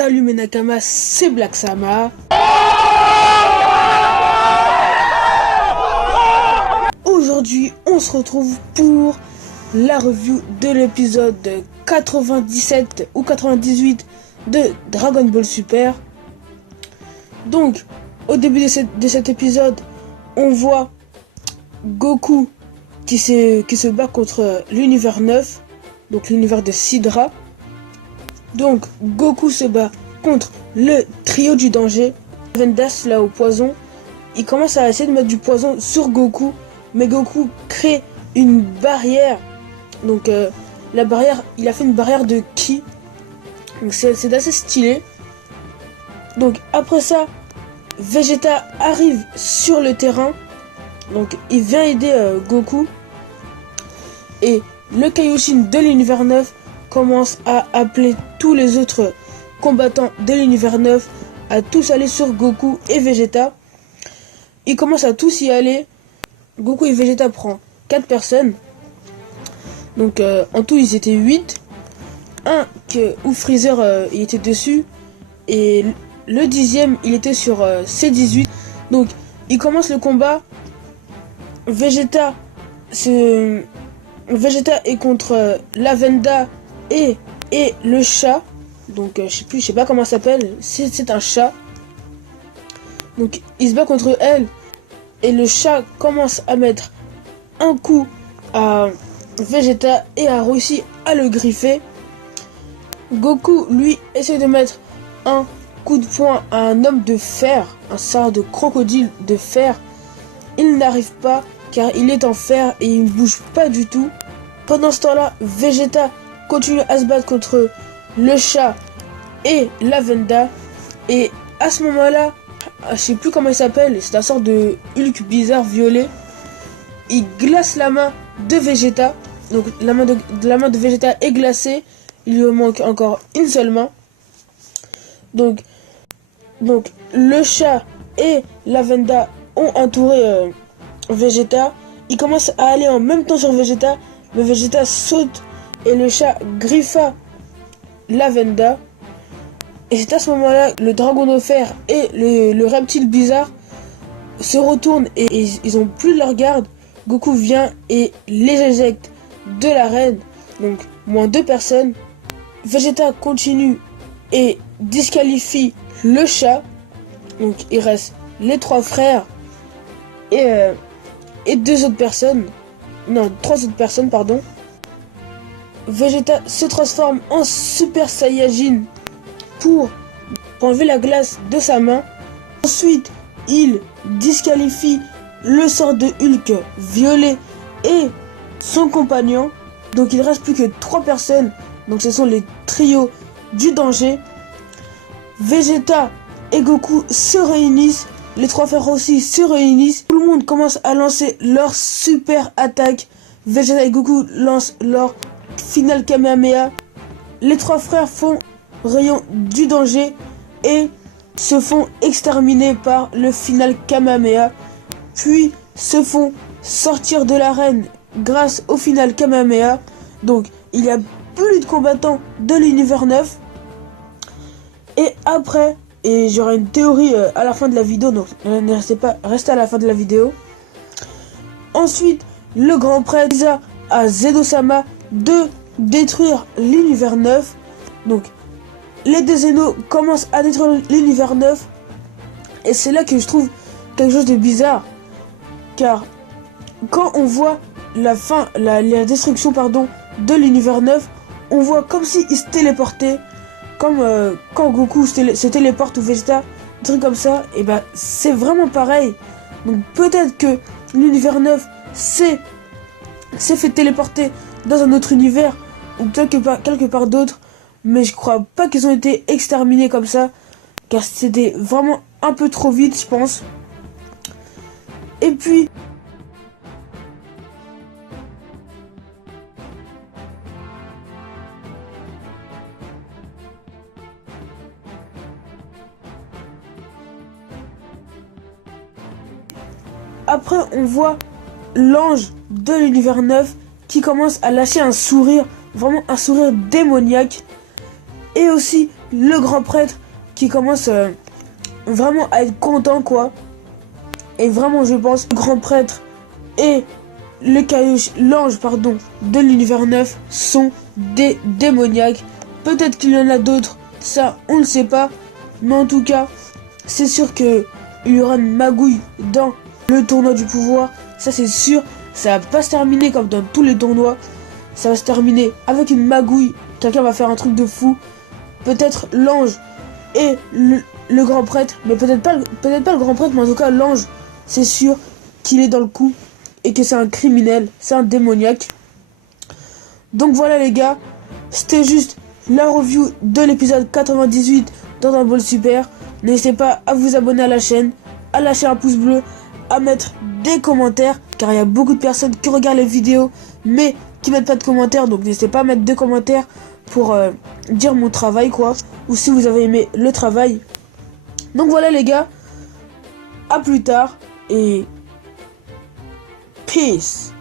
Salut mes Nakamas, c'est Black Sama. Aujourd'hui, on se retrouve pour la review de l'épisode 97 ou 98 de Dragon Ball Super. Donc, au début de cet épisode, on voit Goku qui se bat contre l'univers 9, donc l'univers de Sidra. Donc, Goku se bat contre le trio du danger. Vendas, là, au poison, il commence à essayer de mettre du poison sur Goku, mais Goku crée une barrière. Donc, la barrière, il a fait une barrière de ki. Donc, c'est assez stylé. Donc, après ça, Vegeta arrive sur le terrain. Donc, il vient aider Goku. Et le Kaioshin de l'univers 9 commence à appeler tous les autres combattants de l'univers 9 à tous aller sur Goku et Vegeta. Ils commencent à tous y aller. Goku et Vegeta prennent 4 personnes. Donc en tout ils étaient 8. Où Freezer il était dessus. Et le 10e il était sur C18. Donc ils commencent le combat. Vegeta est contre la Venda et le chat. Donc je sais pas comment ça s'appelle. C'est un chat. Donc il se bat contre elle. Et le chat commence à mettre un coup à Vegeta et a réussi à le griffer. Goku lui essaie de mettre un coup de poing à un homme de fer, un sort de crocodile de fer. Il n'arrive pas car il est en fer et il ne bouge pas du tout. Pendant ce temps-là, Vegeta continue à se battre contre le chat et la Venda. Et à ce moment-là, je sais plus comment il s'appelle, c'est un sorte de Hulk bizarre violet. Il glace la main de Vegeta. Donc la main de Vegeta est glacée. Il lui manque encore une seule main. Donc le chat et la Venda ont entouré Vegeta. Ils commencent à aller en même temps sur Vegeta. Mais Vegeta saute et le chat griffa la Venda. Et c'est à ce moment-là le dragon de fer et le reptile bizarre se retournent et ils ont plus leur garde. Goku vient et les éjecte de l'arène. Donc moins 2 personnes. Vegeta continue et disqualifie le chat. Donc il reste les 3 frères et 2 autres personnes. Non, 3 autres personnes, pardon. Vegeta se transforme en Super Saiyajin pour enlever la glace de sa main. Ensuite, il disqualifie le sort de Hulk violet et son compagnon. Donc il ne reste plus que 3 personnes. Donc ce sont les trios du danger. Vegeta et Goku se réunissent. Les 3 frères aussi se réunissent. Tout le monde commence à lancer leur super attaque. Vegeta et Goku lancent leur final Kamehameha. Les 3 frères font rayon du danger et se font exterminer par le final Kamehameha. Puis se font sortir de l'arène grâce au final Kamehameha. Donc il y a plus de combattants de l'univers 9. Et après... Et j'aurai une théorie à la fin de la vidéo, donc ne restez à la fin de la vidéo. Ensuite, le grand prêtre dit à Zeno-sama de détruire l'univers 9. Donc, les deux Zeno commencent à détruire l'univers 9. Et c'est là que je trouve quelque chose de bizarre. Car, quand on voit la destruction de l'univers 9, on voit comme s'il se téléportait. Comme quand Goku se téléporte ou Vegeta, un truc comme ça, et ben c'est vraiment pareil. Donc peut-être que l'univers 9 s'est fait téléporter dans un autre univers ou quelque part d'autre, mais je crois pas qu'ils ont été exterminés comme ça, car c'était vraiment un peu trop vite, je pense. Et puis après, on voit l'ange de l'univers 9 qui commence à lâcher un sourire, vraiment un sourire démoniaque. Et aussi le grand prêtre qui commence vraiment à être content quoi. Et vraiment je pense que le grand prêtre et l'ange de l'univers 9 sont des démoniaques. Peut-être qu'il y en a d'autres, ça on ne sait pas. Mais en tout cas, c'est sûr que il y aura une magouille dans le tournoi du pouvoir. Ça c'est sûr, ça va pas se terminer comme dans tous les tournois. Ça va se terminer avec une magouille. Quelqu'un va faire un truc de fou. Peut-être l'ange et le grand prêtre. Mais peut-être pas le grand prêtre, mais en tout cas l'ange. C'est sûr qu'il est dans le coup. Et que c'est un criminel. C'est un démoniaque. Donc voilà les gars. C'était juste la review de l'épisode 98 dans Dragon Ball Super. N'hésitez pas à vous abonner à la chaîne. À lâcher un pouce bleu. À mettre des commentaires. Car il y a beaucoup de personnes qui regardent les vidéos. Mais qui mettent pas de commentaires, donc n'hésitez pas à mettre des commentaires pour dire mon travail quoi, ou si vous avez aimé le travail. Donc voilà les gars, à plus tard et peace.